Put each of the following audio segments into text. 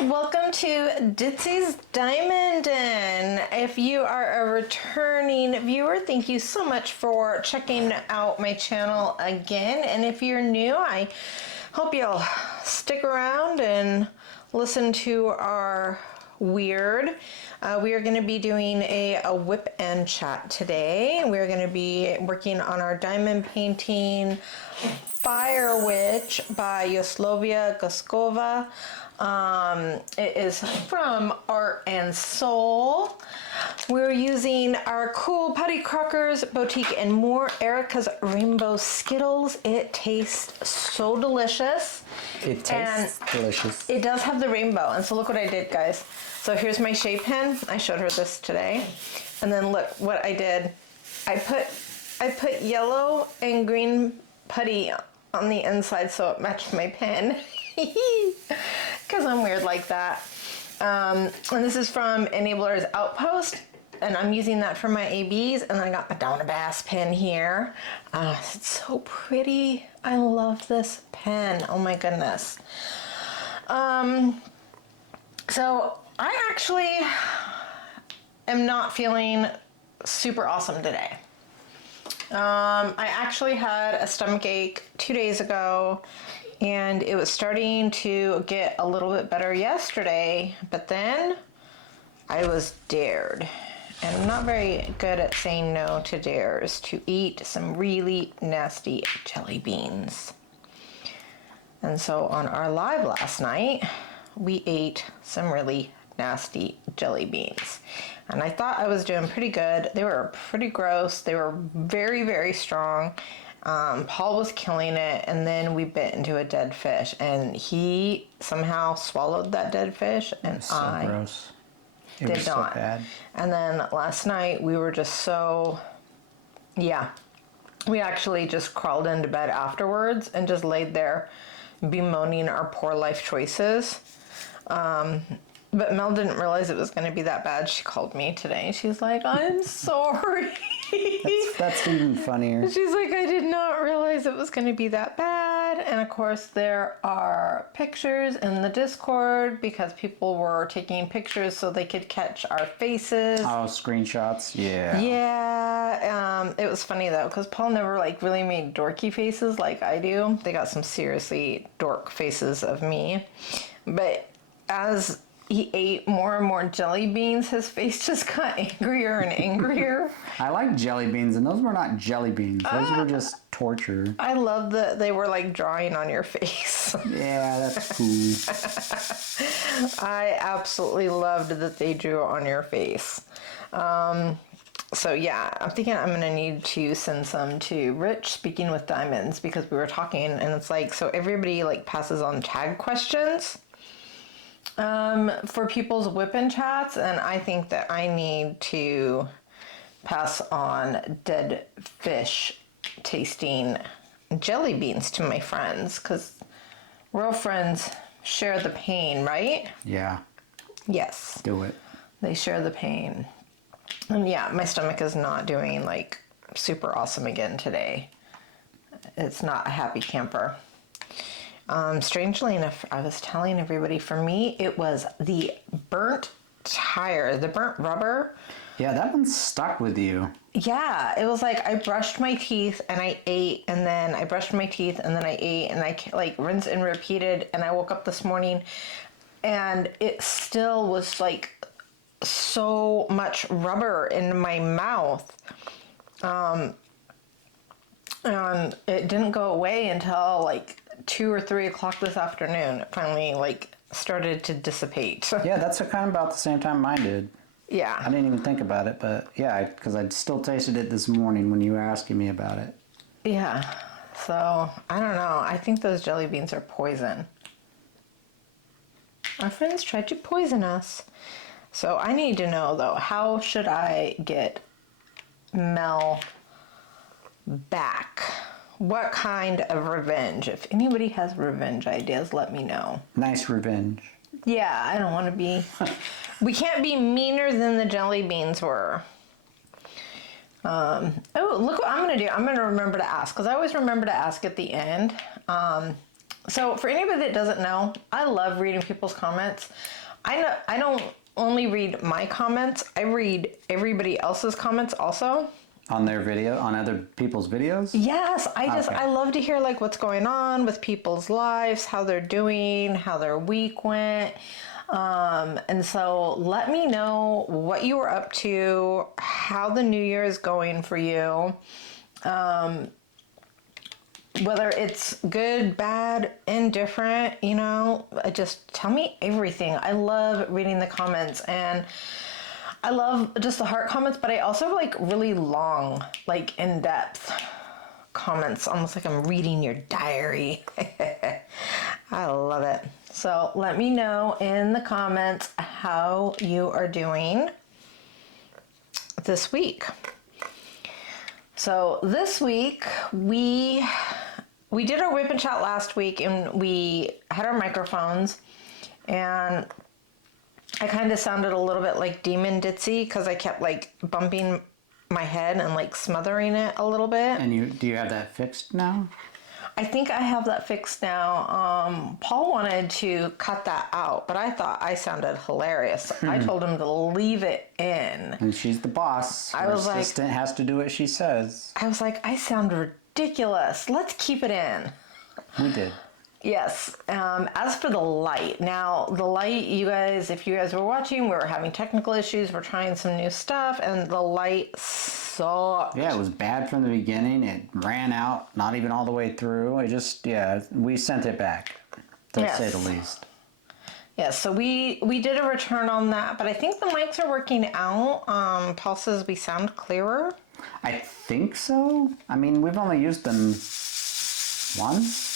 Welcome to Ditzysdiamondden. If you are a returning viewer, thank you so much for checking out my channel again. And if you're new, I hope you'll stick around and listen to our weird. We are going to be doing a WIP and chat today. We're going to be working on our diamond painting Fire Witch by Yoslovia Goskova. It is from Art and Soul. We're using our cool Putty Crockers Boutique and more Erica's Rainbow Skittles. It tastes so delicious. It tastes delicious. It does have the rainbow. And so look what I did, guys. So here's my shape pen. I showed her this today. And then look what I did. I put yellow and green putty on the inside so it matched my pen. Because I'm weird like that. And this is from Enabler's Outpost. And I'm using that for my ABs. And then I got my Donna Bass pen here. It's so pretty. I love this pen. Oh my goodness. So I actually am not feeling super awesome today. I actually had a stomach ache 2 days ago, and it was starting to get a little bit better yesterday, but then I was dared, and I'm not very good at saying no to dares, to eat some really nasty jelly beans. And so on our live last night, we ate some really nasty jelly beans. And I thought I was doing pretty good. They were pretty gross. They were very, very strong. Paul was killing it, and then we bit into a dead fish, and he somehow swallowed that dead fish, and so gross. It did was not. So bad. And then last night we were just so, yeah. We actually just crawled into bed afterwards and just laid there bemoaning our poor life choices. But Mel didn't realize it was going to be that bad. She called me today. She's like, I'm sorry. That's even funnier. She's like, I did not realize it was going to be that bad. And of course, there are pictures in the Discord because people were taking pictures so they could catch our faces. Oh, screenshots. Yeah. Yeah. It was funny though, because Paul never like really made dorky faces like I do. They got some seriously dork faces of me. But as he ate more and more jelly beans, his face just got angrier and angrier. I like jelly beans, and those were not jelly beans. Those were just torture. I love that they were like drawing on your face. Yeah, that's cool. I absolutely loved that they drew on your face. So yeah, I'm thinking I'm gonna need to send some to Rich, Speaking with Diamonds, because we were talking, and it's like, so everybody like passes on tag questions for people's WIP and chats, and I think that I need to pass on dead fish tasting jelly beans to my friends, because real friends share the pain, right? Yeah. Yes. Do it. They share the pain. And yeah, my stomach is not doing like super awesome again today. It's not a happy camper. Strangely enough, I was telling everybody, for me, it was the burnt tire, the burnt rubber. Yeah, that one stuck with you. Yeah, it was like I brushed my teeth and I ate, and then I brushed my teeth and then I ate, and I like rinsed and repeated, and I woke up this morning and it still was like so much rubber in my mouth. And it didn't go away until like 2 or 3 o'clock this afternoon. It finally like started to dissipate. Yeah, that's kind of about the same time mine did. Yeah. I didn't even think about it, but yeah, because I still tasted it this morning when you were asking me about it. Yeah. So, I don't know. I think those jelly beans are poison. Our friends tried to poison us. So I need to know though, how should I get Mel back? What kind of revenge? If anybody has revenge ideas, let me know. Nice revenge. Yeah, I don't want to be... We can't be meaner than the jelly beans were. Oh, look what I'm going to do. I'm going to remember to ask, because I always remember to ask at the end. So for anybody that doesn't know, I love reading people's comments. I don't only read my comments, I read everybody else's comments also. On their video, on other people's videos? Yes, Okay. I love to hear like what's going on with people's lives, how they're doing, how their week went. And so let me know what you were up to, how the new year is going for you. Whether it's good, bad, indifferent, you know, just tell me everything. I love reading the comments, and I love just the heart comments, but I also like really long, like in-depth comments, almost like I'm reading your diary. I love it. So let me know in the comments how you are doing this week. So this week we did our whip and chat last week, and we had our microphones, and I kind of sounded a little bit like Demon Ditzy because I kept like bumping my head and like smothering it a little bit. And do you have that fixed now? I think I have that fixed now. Paul wanted to cut that out, but I thought I sounded hilarious. I told him to leave it in. And she's the boss. Her assistant has to do what she says. I was like, I sound ridiculous. Let's keep it in. We did. Yes. As for the light, now the light, you guys, if you guys were watching, we were having technical issues. We're trying some new stuff, and the light sucked. Yeah, it was bad from the beginning. It ran out, not even all the way through. We sent it back, to say the least. Yes, so we did a return on that, but I think the mics are working out. Paul says we sound clearer. I think so. I mean, we've only used them once.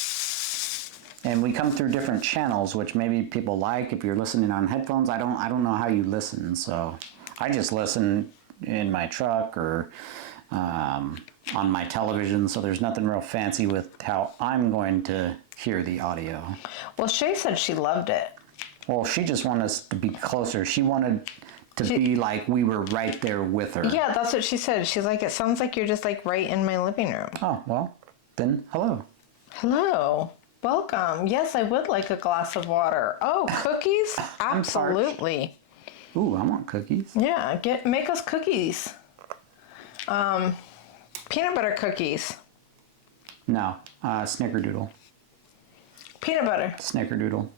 And we come through different channels, which maybe people like if you're listening on headphones. I don't know how you listen, so I just listen in my truck or on my television, so there's nothing real fancy with how I'm going to hear the audio. Well, Shay said she loved it. Well, she just wanted us to be closer. She wanted to be like we were right there with her. Yeah, that's what she said. She's like, it sounds like you're just like right in my living room. Oh, well, then hello. Hello. Welcome. Yes, I would like a glass of water. Oh, cookies? Absolutely. Ooh, I want cookies. Yeah, make us cookies. Peanut butter cookies. No, snickerdoodle. Peanut butter. Snickerdoodle.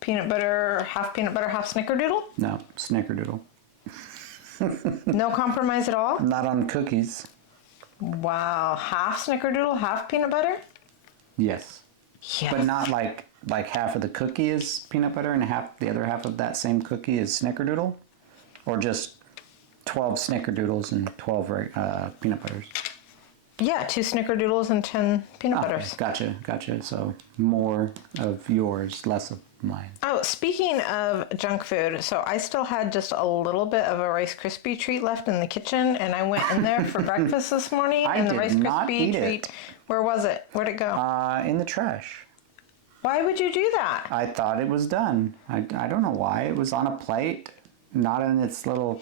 Peanut butter, half snickerdoodle? No, snickerdoodle. No compromise at all? Not on cookies. Wow, half snickerdoodle, half peanut butter? Yes. Yes. But not like half of the cookie is peanut butter and the other half of that same cookie is snickerdoodle? Or just 12 snickerdoodles and 12 peanut butters? Yeah, 2 snickerdoodles and 10 peanut butters. Gotcha. So more of yours, less of mine. Oh, speaking of junk food, so I still had just a little bit of a Rice Krispie treat left in the kitchen, and I went in there for breakfast this morning, and the Rice Krispie treat, where was it? Where'd it go? In the trash. Why would you do that? I thought it was done. I don't know why. It was on a plate, not in its little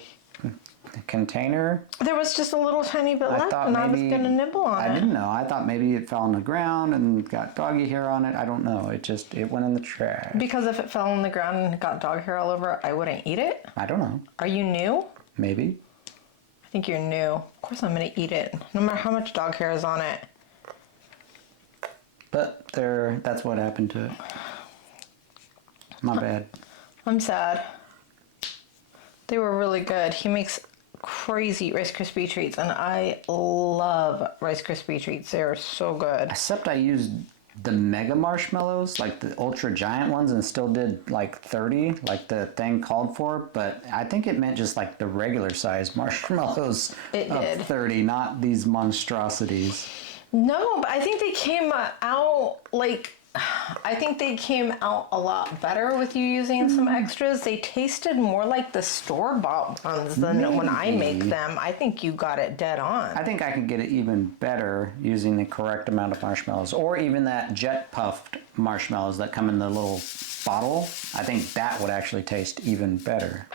container. There was just a little tiny bit left, and I was going to nibble on it. I didn't know. I thought maybe it fell on the ground and got doggy hair on it. I don't know. It went in the trash. Because if it fell on the ground and got dog hair all over it, I wouldn't eat it? I don't know. Are you new? Maybe. I think you're new. Of course I'm going to eat it, no matter how much dog hair is on it. But that's what happened to it. My bad. I'm sad. They were really good. He makes crazy Rice Krispie treats, and I love Rice Krispie treats. They are so good. Except I used the mega marshmallows, like the ultra giant ones, and still did like 30, like the thing called for, but I think it meant just like the regular size marshmallows of 30, not these monstrosities. No, but I think they came out a lot better with you using some extras. They tasted more like the store-bought ones than when I make them. I think you got it dead on. I think I could get it even better using the correct amount of marshmallows, or even that jet puffed marshmallows that come in the little bottle. I think that would actually taste even better.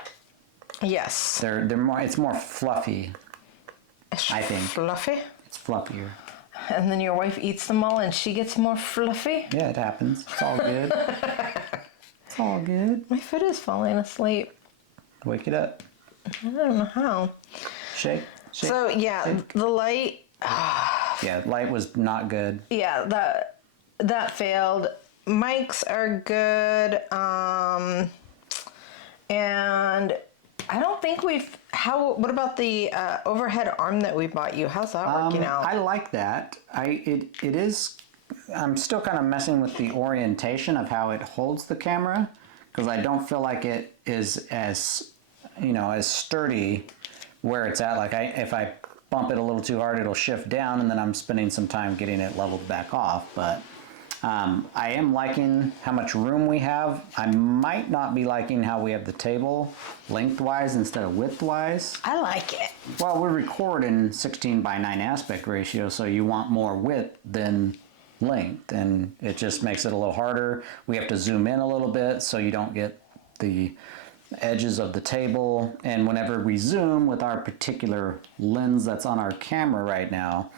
Yes. They're more. It's more fluffy. I think Fluffy? it's fluffier. and then your wife eats them all and she gets more fluffy. Yeah, it happens. It's all good. It's all good. My foot is falling asleep. Wake it up. I don't know how. Shake. So yeah, shake. the light. Yeah, light was not good. Yeah, that failed. Mics are good. And I don't think what about the overhead arm that we bought you? How's that working out? I like that. It is. I'm still kind of messing with the orientation of how it holds the camera, because I don't feel like it is as sturdy where it's at. Like if I bump it a little too hard, it'll shift down, and then I'm spending some time getting it leveled back off. But I am liking how much room we have. I might not be liking how we have the table lengthwise instead of widthwise. I like it. Well, we record in 16:9 aspect ratio, so you want more width than length, and it just makes it a little harder. We have to zoom in a little bit so you don't get the edges of the table, and whenever we zoom with our particular lens that's on our camera right now,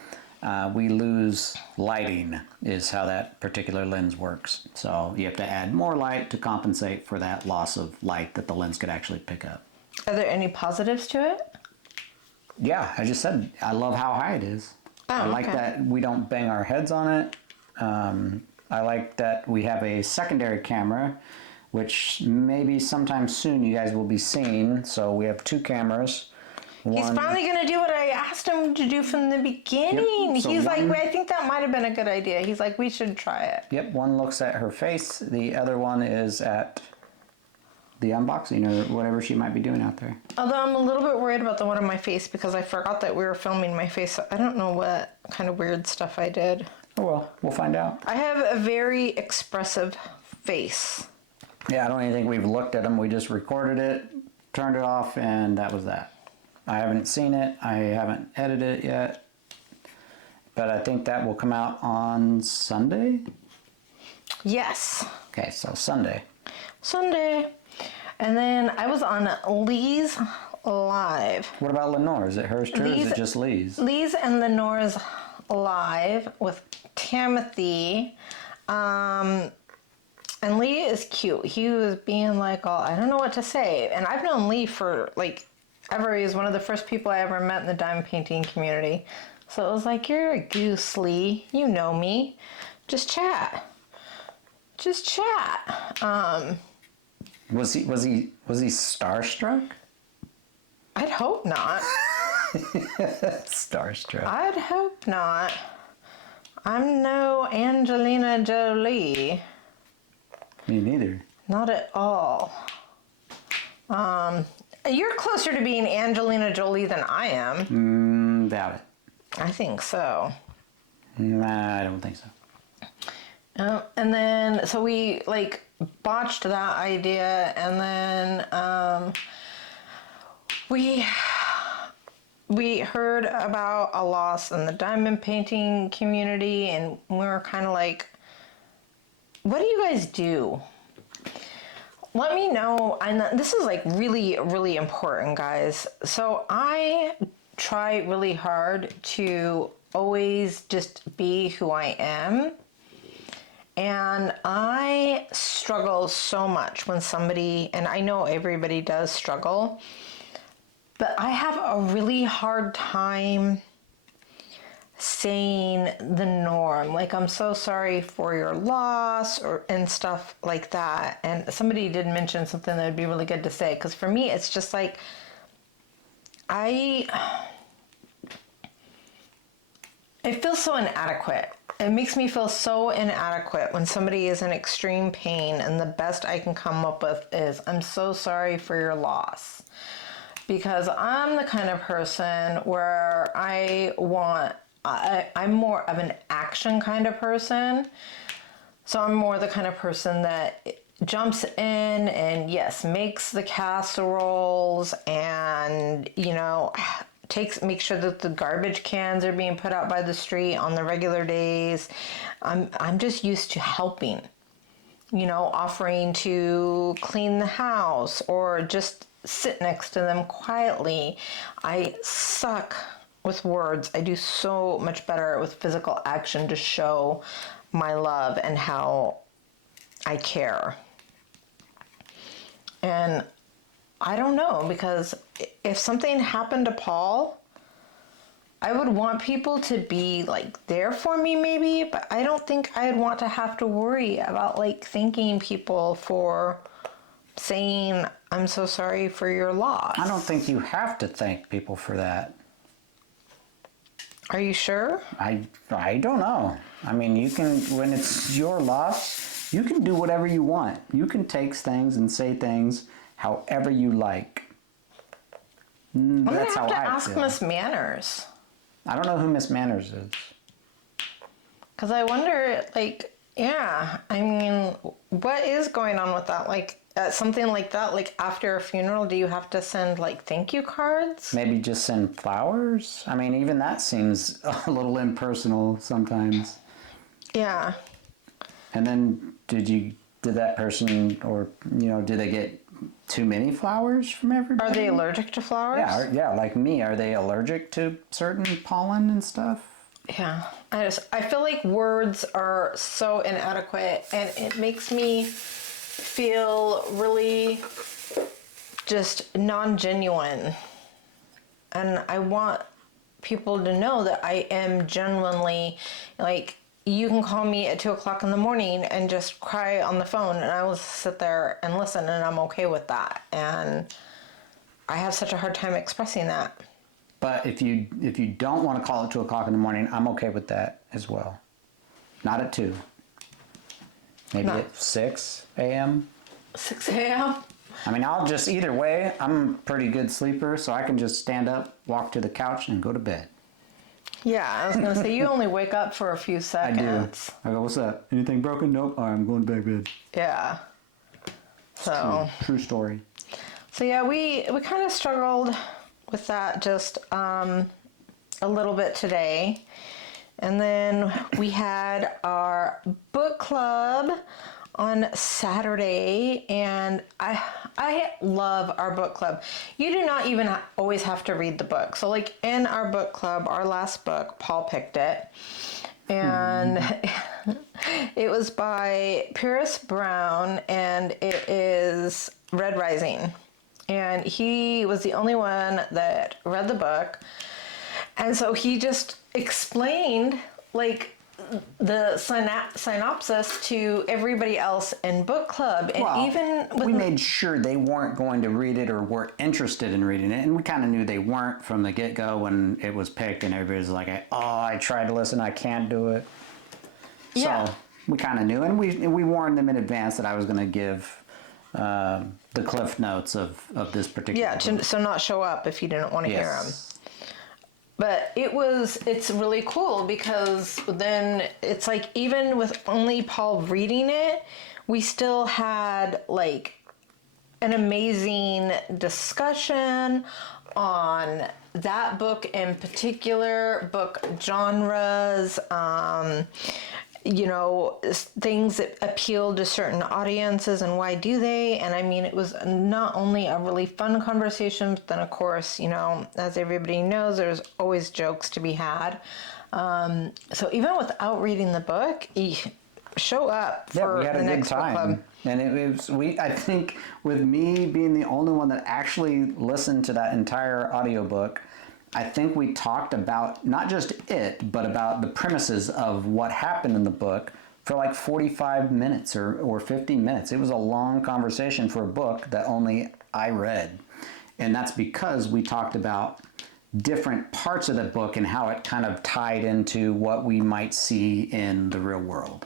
we lose lighting, is how that particular lens works. So you have to add more light to compensate for that loss of light that the lens could actually pick up. Are there any positives to it? Yeah, I just said I love how high it is. I like that we don't bang our heads on it. I like that we have a secondary camera, which maybe sometime soon you guys will be seeing. So we have two cameras. He's finally going to do what I asked him to do from the beginning. Yep. So He's like, I think that might have been a good idea. He's like, we should try it. Yep, one looks at her face. The other one is at the unboxing or whatever she might be doing out there. Although I'm a little bit worried about the one on my face because I forgot that we were filming my face. I don't know what kind of weird stuff I did. Oh well, we'll find out. I have a very expressive face. Yeah, I don't even think we've looked at them. We just recorded it, turned it off, and that was that. I haven't seen it. I haven't edited it yet. But I think that will come out on Sunday? Yes. Okay, so Sunday. And then I was on Lee's Live. What about Lenore? Is it hers too, or is it just Lee's? Lee's and Lenore's Live with Timothy. And Lee is cute. He was being like, oh, I don't know what to say. And I've known Lee for like ever. He was one of the first people I ever met in the diamond painting community. So it was like, you're a goose, Lee. You know me. Just chat. Was he starstruck? I'd hope not. Starstruck. I'd hope not. I'm no Angelina Jolie. Me neither. Not at all. You're closer to being Angelina Jolie than I am. Doubt it. I think so. Nah, I don't think so. And then, so we like botched that idea, and then we heard about a loss in the diamond painting community, and we were kind of like, what do you guys do? Let me know. And this is like really, really important, guys. So I try really hard to always just be who I am. And I struggle so much when somebody, and I know everybody does struggle, but I have a really hard time saying the norm. Like, I'm so sorry for your loss and stuff like that. And somebody did mention something that would be really good to say, because for me, it's just like, it feels so inadequate. It makes me feel so inadequate when somebody is in extreme pain, and the best I can come up with is, I'm so sorry for your loss. Because I'm the kind of person where I'm more of an action kind of person. So I'm more the kind of person that jumps in and yes, makes the casseroles and, make sure that the garbage cans are being put out by the street on the regular days. I'm just used to helping, offering to clean the house or just sit next to them quietly. I suck with words. I do so much better with physical action to show my love and how I care. And I don't know, because if something happened to Paul, I would want people to be like there for me maybe, but I don't think I'd want to have to worry about like thanking people for saying, I'm so sorry for your loss. I don't think you have to thank people for that. Are you sure? I don't know. I mean, you can, when it's your loss, you can do whatever you want. You can take things and say things however you like. That's how I feel. I'm gonna have to ask Miss Manners. I don't know who Miss Manners is. Because I wonder, like, yeah, I mean, what is going on with that? Like, something like that, like after a funeral, do you have to send like thank you cards? Maybe just send flowers? I mean, even that seems a little impersonal sometimes. Yeah. And then did that person, or, you know, did they get too many flowers from everybody? Are they allergic to flowers? Yeah, like me. Are they allergic to certain pollen and stuff? Yeah. I feel like words are so inadequate, and it makes me feel really just non-genuine. And I want people to know that I am genuinely, like, you can call me at 2 o'clock in the morning and just cry on the phone, and I will sit there and listen, and I'm okay with that. And I have such a hard time expressing that. But if you don't want to call at 2 o'clock in the morning, I'm okay with that as well. Not at 2. Maybe at 6 a.m. 6 a.m.? I mean, I'll just, either way, I'm a pretty good sleeper, so I can just stand up, walk to the couch, and go to bed. Yeah, I was going to say, you only wake up for a few seconds. I do. I go, what's up? Anything broken? Nope. All right, I'm going to bed. Yeah. So. True story. So yeah, we kind of struggled with that just a little bit today. And then we had our book club on Saturday, and I love our book club. You do not even always have to read the book. So like in our book club, our last book, Paul picked it, and it was by Pierce Brown, and it is Red Rising. And he was the only one that read the book. And so he just explained like the synopsis to everybody else in book club. And well, even we made sure they weren't going to read it or were interested in reading it. And we kind of knew they weren't from the get-go when it was picked, and everybody was like, oh, I tried to listen, I can't do it. Yeah. So we kind of knew, and we warned them in advance that I was going to give the cliff notes of this particular book. So not show up if you didn't want to hear them. But it's really cool, because then it's like, even with only Paul reading it, we still had like an amazing discussion on that book in particular, book genres, you know, things that appeal to certain audiences and why do they. And I mean, it was not only a really fun conversation, but then of course, you know, as everybody knows, there's always jokes to be had. So even without reading the book, show up for we had the a next good time. book club. And I think with me being the only one that actually listened to that entire audiobook, I think we talked about not just it, but about the premises of what happened in the book for like 45 minutes or 50 minutes. It was a long conversation for a book that only I read. And that's because we talked about different parts of the book and how it kind of tied into what we might see in the real world.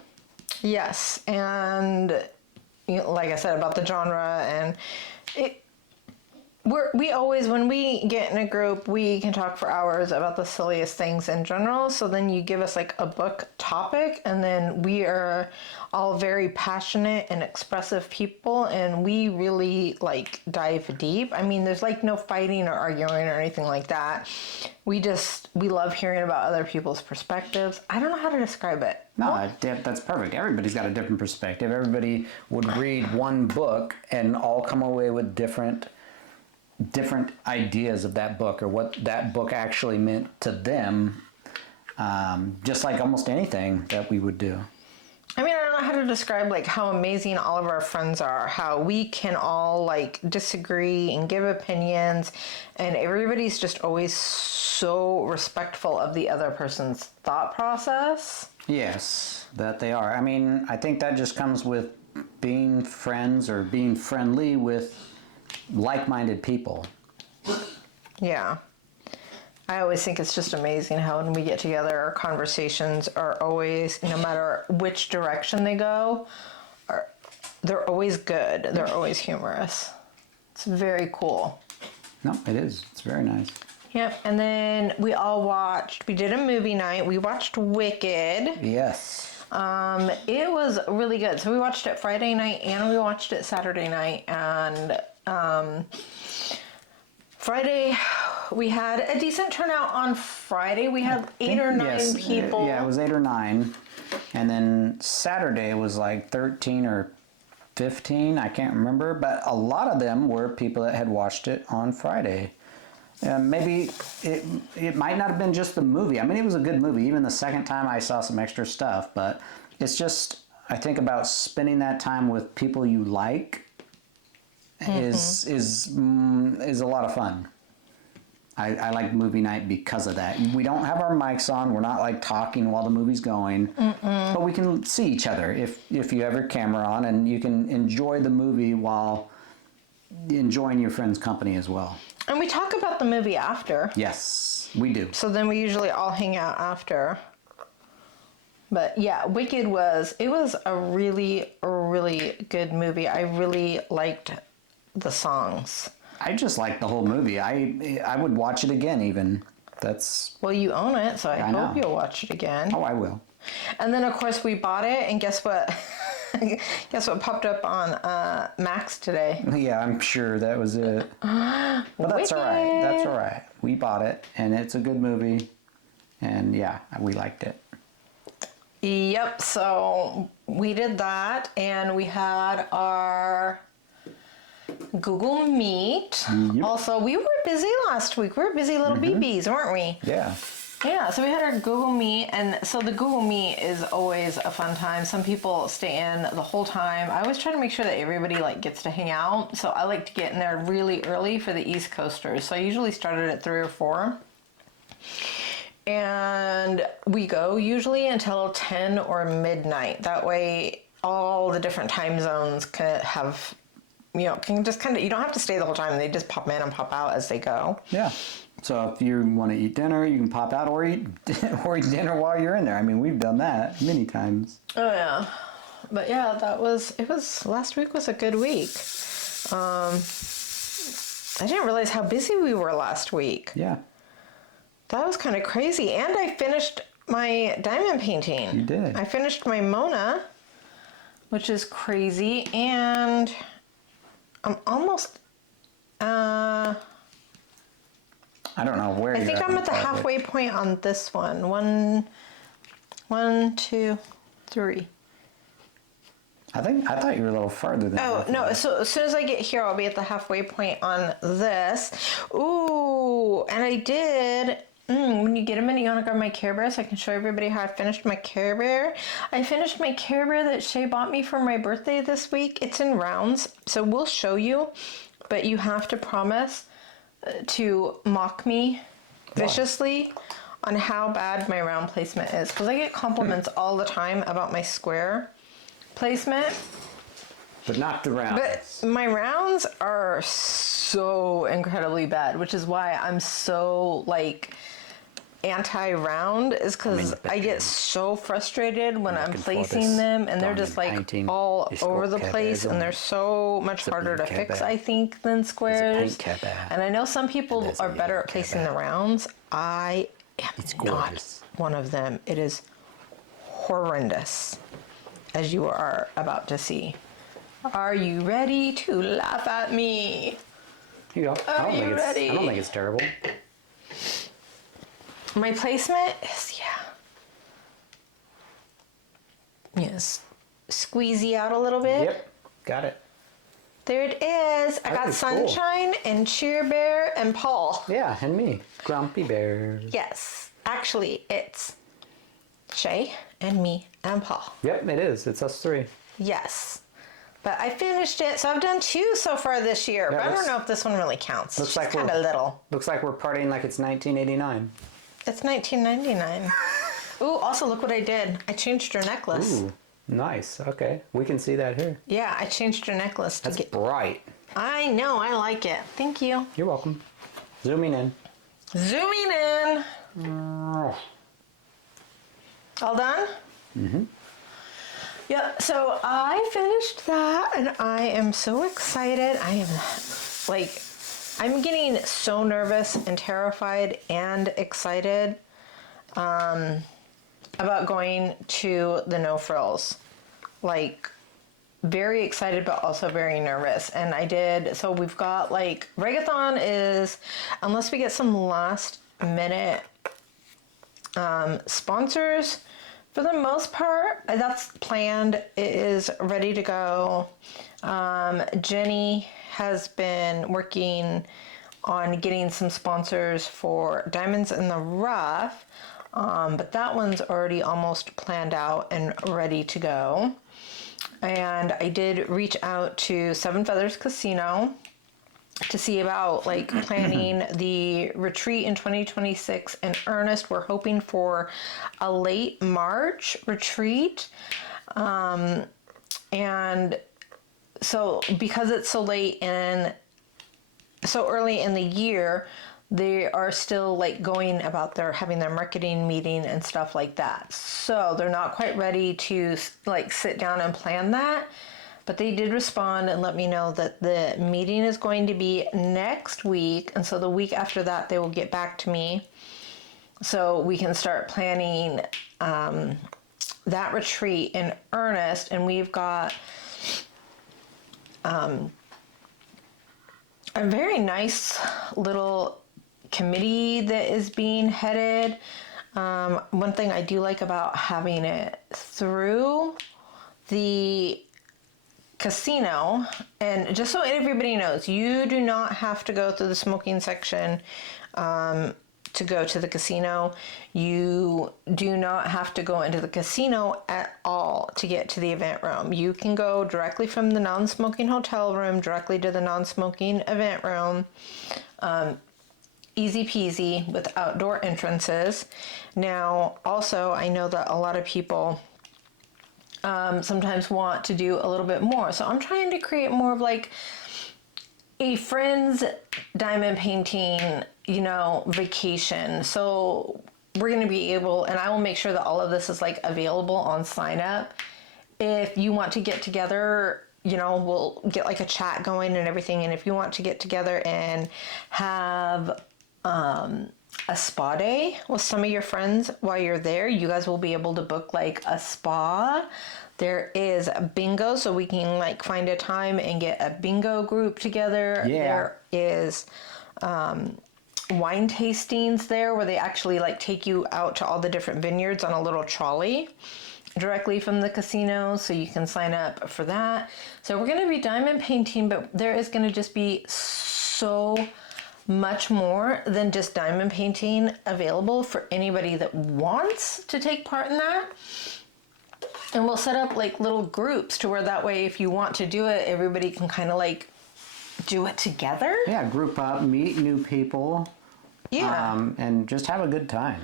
Yes, and you know, like I said about the genre, and we always, when we get in a group, we can talk for hours about the silliest things in general. So then you give us like a book topic, and then we are all very passionate and expressive people, and we really like dive deep. I mean, there's like no fighting or arguing or anything like that. We love hearing about other people's perspectives. I don't know how to describe it. No, that's perfect. Everybody's got a different perspective. Everybody would read one book and all come away with different different ideas of that book or what that book actually meant to them, just like almost anything that we would do. I mean, I don't know how to describe like how amazing all of our friends are, how we can all like disagree and give opinions, and everybody's just always so respectful of the other person's thought process. Yes, that they are. I mean, I think that just comes with being friends or being friendly with like-minded people. Yeah. I always think it's just amazing how when we get together, our conversations are always, no matter which direction they go, they're always good. They're always humorous. It's very cool. No, it is. It's very nice. Yep. And then we did a movie night. We watched Wicked. Yes. It was really good. So we watched it Friday night and we watched it Saturday night. And Friday, we had a decent turnout on Friday. We had 8 or 9 people. Yeah, it was 8 or 9. And then Saturday was like 13 or 15. I can't remember. But a lot of them were people that had watched it on Friday. Maybe it might not have been just the movie. I mean, it was a good movie. Even the second time I saw some extra stuff. But it's just, I think about spending that time with people you like is a lot of fun. I like movie night because of that. We don't have our mics on. We're not like talking while the movie's going. But we can see each other if you have your camera on, and you can enjoy the movie while enjoying your friend's company as well. And we talk about the movie after. Yes, we do. So then we usually all hang out after. But yeah, Wicked was a really, really good movie. I really liked the songs. I just like the whole movie. I would watch it again even. That's... Well, you own it, so I hope you'll watch it again. Oh, I will. And then, of course, we bought it, and guess what? Guess what popped up on Max today? Yeah, I'm sure that was it. Well, that's all right. That's all right. We bought it, and it's a good movie. And yeah, we liked it. Yep, so we did that, and we had our Google Meet. Yep. Also, we were busy last week. We were busy little BBs, weren't we? Yeah. Yeah, so we had our Google Meet, and so the Google Meet is always a fun time. Some people stay in the whole time. I always try to make sure that everybody like gets to hang out, so I like to get in there really early for the East Coasters. So I usually started at 3 or 4. And we go usually until 10 or midnight. That way all the different time zones can have, can just kind of, you don't have to stay the whole time. They just pop in and pop out as they go. Yeah. So if you want to eat dinner, you can pop out or eat dinner while you're in there. I mean, we've done that many times. Oh, yeah. But yeah, last week was a good week. I didn't realize how busy we were last week. Yeah. That was kind of crazy. And I finished my diamond painting. You did. I finished my Mona, which is crazy. And I'm almost... I don't know where I think I'm at the halfway point on this one. 1, 2, 3. I thought you were a little farther than Oh, no. So as soon as I get here, I'll be at the halfway point on this. Ooh, and I did... when you get a minute, you want to grab my Care Bear so I can show everybody how I finished my Care Bear. I finished my Care Bear that Shay bought me for my birthday this week. It's in rounds, so we'll show you, but you have to promise to mock me viciously on how bad my round placement is, because I get compliments all the time about my square placement. But not the rounds. But my rounds are so incredibly bad, which is why I'm so like anti-round, is because I get so frustrated when I'm placing them and they're just like all over the place, and they're so much harder to fix, I think, than squares. And I know some people are better at placing the rounds. I am not one of them. It is horrendous, as you are about to see. Are you ready to laugh at me? Here you go. Are you ready? I don't think it's terrible. My placement is, yes, squeezy out a little bit. Yep, got it. There it is. I got Cool. Sunshine and Cheer Bear and Paul. Yeah, and me. Grumpy Bear. Yes. Actually, it's Shay and me and Paul. Yep, it is. It's us three. Yes. But I finished it, so I've done 2 so far this year. Yeah, but I don't know if this one really counts. Looks It's like kind of little. Looks like we're partying like it's 1989. It's $19.99. Ooh, also look what I did. I changed your necklace. Ooh, nice. Okay, we can see that here. Yeah, I changed your necklace to That's get... bright. I know, I like it. Thank you. You're welcome. Zooming in. Zooming in. All done? Mm-hmm. Yep, so I finished that and I am so excited. I am like, I'm getting so nervous and terrified and excited about going to the No Frills. Like, very excited but also very nervous. And I did, so we've got like, Regathon is, unless we get some last minute sponsors, for the most part, that's planned. It is ready to go. Jenny has been working on getting some sponsors for Diamonds in the Rough, but that one's already almost planned out and ready to go. And I did reach out to Seven Feathers Casino to see about like planning the retreat in 2026 in earnest. We're hoping for a late March retreat. And so because it's so late and so early in the year, they are still like going about having their marketing meeting and stuff like that. So they're not quite ready to like sit down and plan that. But they did respond and let me know that the meeting is going to be next week. And so the week after that, they will get back to me so we can start planning that retreat in earnest. And we've got a very nice little committee that is being headed. One thing I do like about having it through the casino, and just so everybody knows, you do not have to go through the smoking section to go to the casino. You do not have to go into the casino at all to get to the event room. You can go directly from the non-smoking hotel room directly to the non-smoking event room. Easy peasy with outdoor entrances. Now, also, I know that a lot of people sometimes want to do a little bit more. So I'm trying to create more of like a friend's diamond painting, vacation. So we're going to be able, and I will make sure that all of this is like available on sign up. If you want to get together, we'll get like a chat going and everything. And if you want to get together and have a spa day with some of your friends while you're there, you guys will be able to book like a spa. There is a bingo, so we can like find a time and get a bingo group together. Yeah. There is wine tastings there where they actually like take you out to all the different vineyards on a little trolley directly from the casino, so you can sign up for that. So we're going to be diamond painting, but there is going to just be so much more than just diamond painting available for anybody that wants to take part in that. And we'll set up like little groups to where that way if you want to do it, everybody can kind of like do it together. Yeah, group up, meet new people. Yeah. And just have a good time.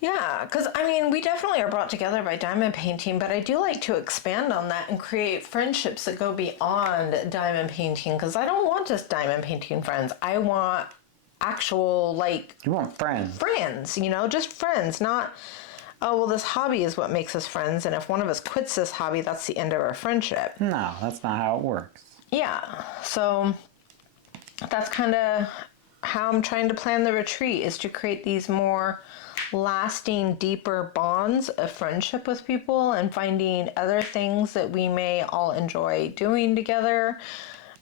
Yeah, because we definitely are brought together by diamond painting, but I do like to expand on that and create friendships that go beyond diamond painting, because I don't want just diamond painting friends. I want actual, like... You want friends. Friends, just friends, not, oh, well, this hobby is what makes us friends, and if one of us quits this hobby, that's the end of our friendship. No, that's not how it works. Yeah, so that's kind of how I'm trying to plan the retreat, is to create these more lasting, deeper bonds of friendship with people and finding other things that we may all enjoy doing together.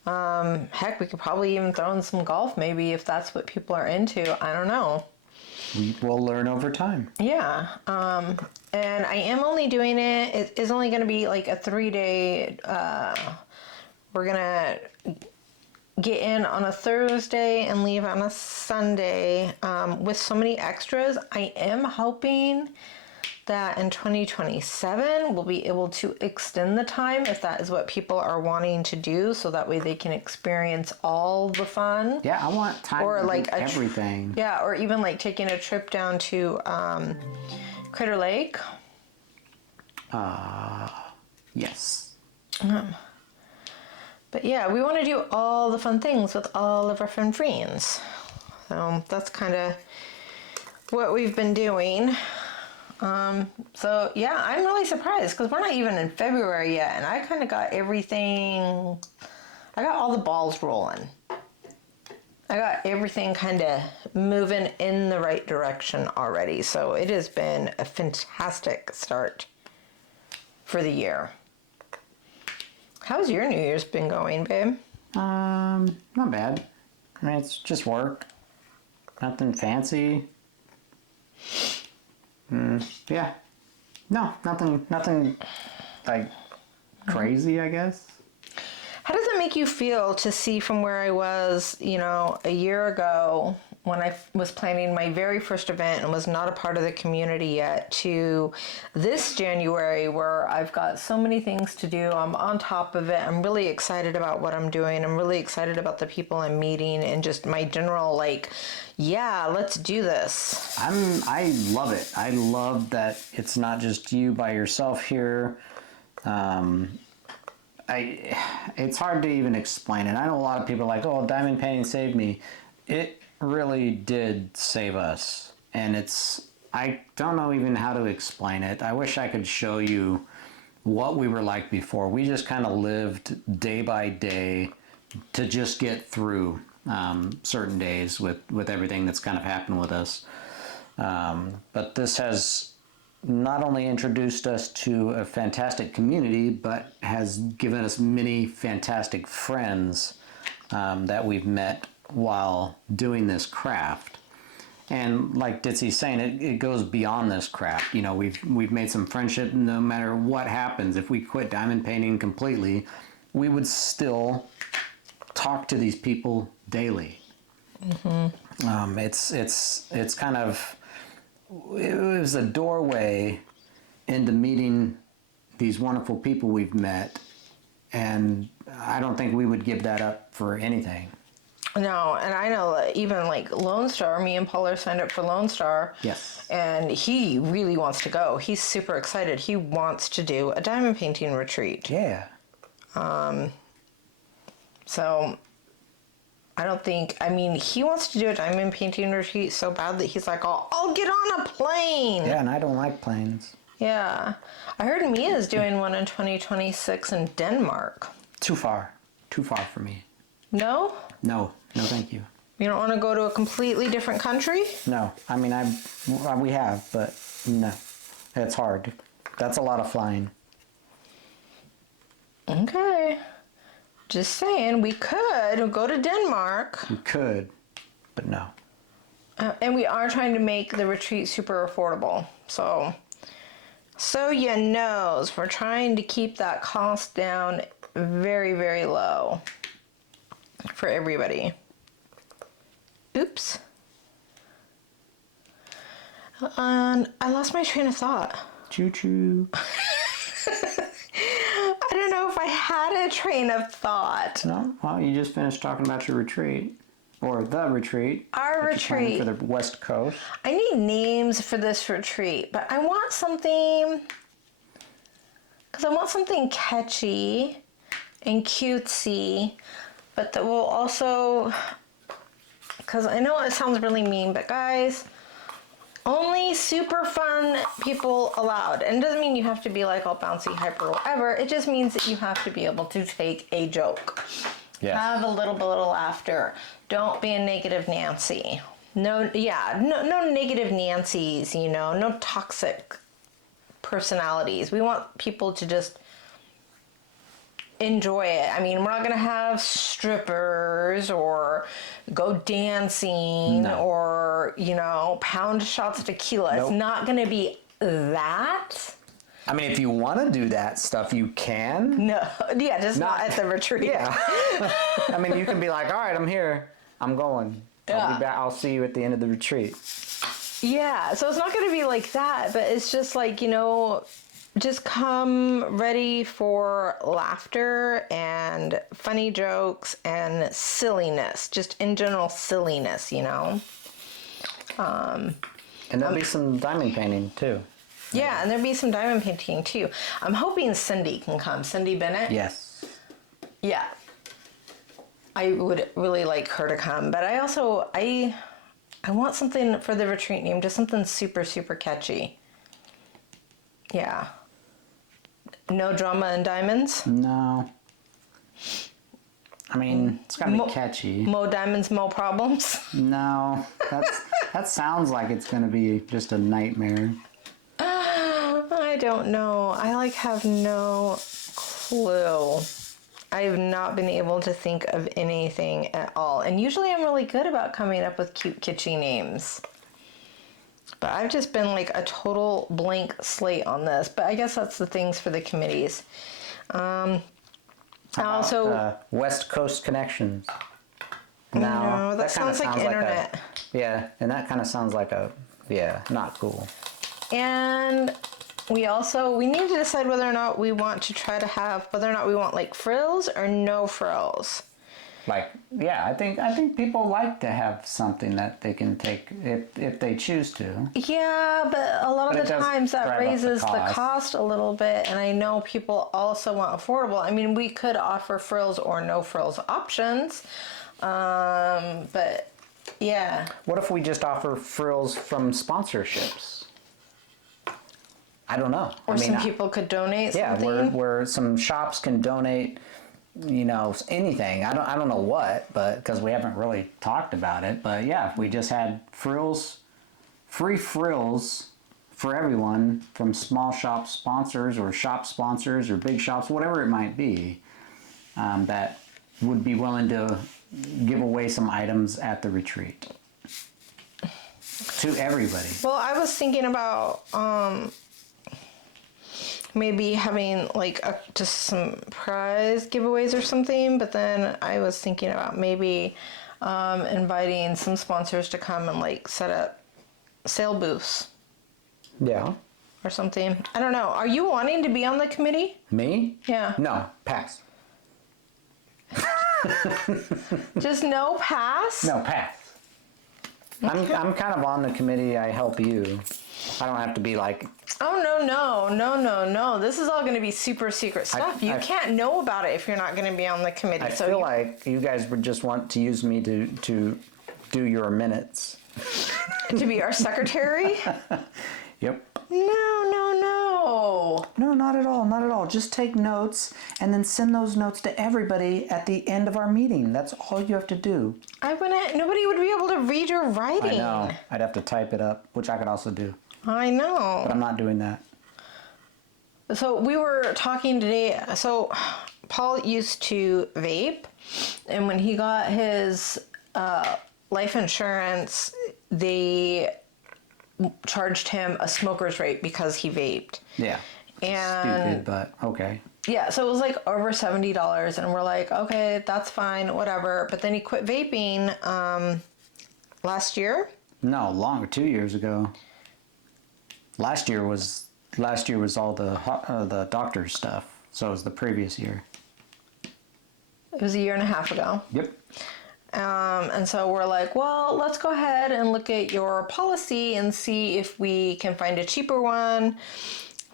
Heck, we could probably even throw in some golf maybe if that's what people are into. I don't know. We will learn over time. Yeah. And I am only doing it. It is only going to be like a 3-day We're gonna get in on a Thursday and leave on a Sunday with so many extras. I am hoping that in 2027 we'll be able to extend the time if that is what people are wanting to do, so that way they can experience all the fun. Yeah, I want time Or to like do everything. Yeah, or even like taking a trip down to Critter Lake. Yes. But yeah, we want to do all the fun things with all of our fun friends. So that's kind of what we've been doing. So yeah, I'm really surprised because we're not even in February yet, and I kind of got everything. I got all the balls rolling. I got everything kind of moving in the right direction already. So it has been a fantastic start for the year. How's your New Year's been going, babe? Not bad. I mean, it's just work. Nothing fancy. Yeah. No, nothing like crazy, I guess. How does it make you feel to see from where I was, a year ago when I was planning my very first event and was not a part of the community yet, to this January where I've got so many things to do. I'm on top of it. I'm really excited about what I'm doing. I'm really excited about the people I'm meeting and just my general yeah, let's do this. I love it. I love that it's not just you by yourself here. It's hard to even explain it. I know a lot of people are like, oh, diamond painting saved me. It really did save us. And I don't know even how to explain it. I wish I could show you what we were like before. We just kind of lived day by day to just get through certain days with everything that's kind of happened with us. But this has not only introduced us to a fantastic community, but has given us many fantastic friends that we've met while doing this craft. And like Ditsy's saying, it goes beyond this craft. We've made some friendship. No matter what happens, if we quit diamond painting completely, we would still talk to these people daily. Mm-hmm. It's kind of, it was a doorway into meeting these wonderful people we've met, and I don't think we would give that up for anything. No, and I know that even Lone Star, me and Paul are signed up for Lone Star. Yes. And he really wants to go. He's super excited. He wants to do a diamond painting retreat. Yeah. So he wants to do a diamond painting retreat so bad that he's like, I'll get on a plane. Yeah, and I don't like planes. Yeah. I heard Mia's doing one in 2026 in Denmark. Too far for me. No? No, thank you. You don't want to go to a completely different country? No, I mean, we have, but no, it's hard. That's a lot of flying. Okay. Just saying, we could go to Denmark. We could, but no. And we are trying to make the retreat super affordable. So you knows, we're trying to keep that cost down very, very low for everybody. Oops. I lost my train of thought. Choo-choo. I don't know if I had a train of thought. No? Well, you just finished talking about your retreat. Or the retreat. Our retreat. For the West Coast. I need names for this retreat, but I want something... Because I want something catchy and cutesy, but that will also... Because I know it sounds really mean, but guys... Only super fun people allowed. And it doesn't mean you have to be all bouncy, hyper, whatever. It just means that you have to be able to take a joke. Yes. Have a little bit of laughter. Don't be a negative Nancy. No negative Nancys, no toxic personalities. We want people to just enjoy it. I mean, we're not going to have strippers or go dancing or, pound shots of tequila. Nope. It's not going to be that. I mean, if you want to do that stuff, you can. No, yeah, just not at the retreat. Yeah. I mean, you can be like, all right, I'm here. I'm going. I'll be back. I'll see you at the end of the retreat. Yeah, so it's not going to be like that, but it's just like, you know, just come ready for laughter and funny jokes and silliness, just in general silliness, you know. And there'll be some diamond painting too. Yeah, and there'll be some diamond painting too. I'm hoping Cindy can come. Cindy Bennett? Yes. Yeah. I would really like her to come, but I also, I want something for the retreat name, just something super, super catchy. Yeah. No drama and diamonds? No. I mean, it's gotta be catchy. Mo diamonds, mo problems? No. That sounds like it's gonna be just a nightmare. I don't know. I have no clue. I've not been able to think of anything at all. And usually I'm really good about coming up with cute, kitschy names. But I've just been like a total blank slate on this. But I guess that's the things for the committees. Also, West Coast Connections. No, that sounds like internet. Yeah, and that kind of sounds like not cool. And we need to decide whether or not we want like frills or no frills. Like, yeah, I think people like to have something that they can take if they choose to. Yeah, but a lot of the times that raises the cost a little bit, and I know people also want affordable. I mean, we could offer frills or no frills options, but yeah. What if we just offer frills from sponsorships? I don't know. Or some people could donate something. Yeah, where some shops can donate, you know, anything. I don't know what, but because we haven't really talked about it. But yeah, if we just had frills, free frills for everyone from small shop sponsors or shop sponsors or big shops, whatever it might be, that would be willing to give away some items at the retreat to everybody. Well, I was thinking about maybe having like just some prize giveaways or something, but then I was thinking about maybe inviting some sponsors to come and like set up sale booths. Yeah. Or something. I don't know. Are you wanting to be on the committee? Me? Yeah. No, pass. Just no pass? No, pass. Okay. I'm kind of on the committee. I help you. I don't have to be like... Oh, no. This is all going to be super secret stuff. You can't know about it if you're not going to be on the committee. I feel like you guys would just want to use me to do your minutes. To be our secretary? Yep. No. No, not at all. Not at all. Just take notes and then send those notes to everybody at the end of our meeting. That's all you have to do. Nobody would be able to read your writing. I know. I'd have to type it up, which I could also do. I know. But I'm not doing that. So we were talking today. So Paul used to vape, and when he got his life insurance, they charged him a smoker's rate because he vaped. Yeah. And stupid, but okay. Yeah, so it was like over $70, and we're like, okay, that's fine, whatever. But then he quit vaping last year. No, longer, 2 years ago. Last year was all the doctor's stuff. So it was the previous year. It was a year and a half ago. Yep. And so we're like, well, let's go ahead and look at your policy and see if we can find a cheaper one,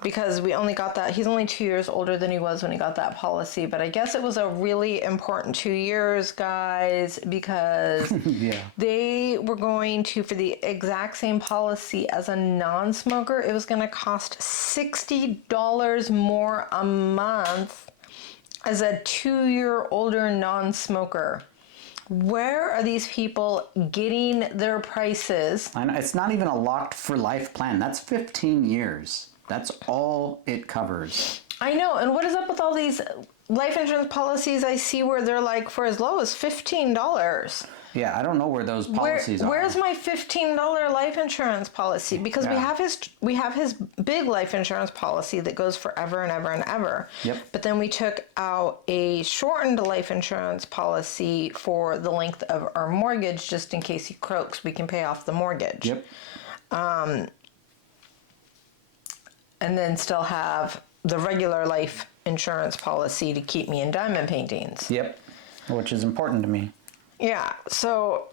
because we only got that. He's only 2 years older than he was when he got that policy. But I guess it was a really important 2 years, guys, because yeah. They were going to, for the exact same policy as a non-smoker, it was going to cost $60 more a month as a 2 year older non-smoker. Where are these people getting their prices? I know, it's not even a locked for life plan. That's 15 years. That's all it covers. I know. And what is up with all these life insurance policies I see where they're like for as low as $15? Yeah, I don't know where those policies Where's are. my $15 life insurance policy? Because we have his big life insurance policy that goes forever and ever and ever. Yep. But then we took out a shortened life insurance policy for the length of our mortgage, just in case he croaks, we can pay off the mortgage. Yep. And then still have the regular life insurance policy to keep me in diamond paintings. Yep. Which is important to me. Yeah, so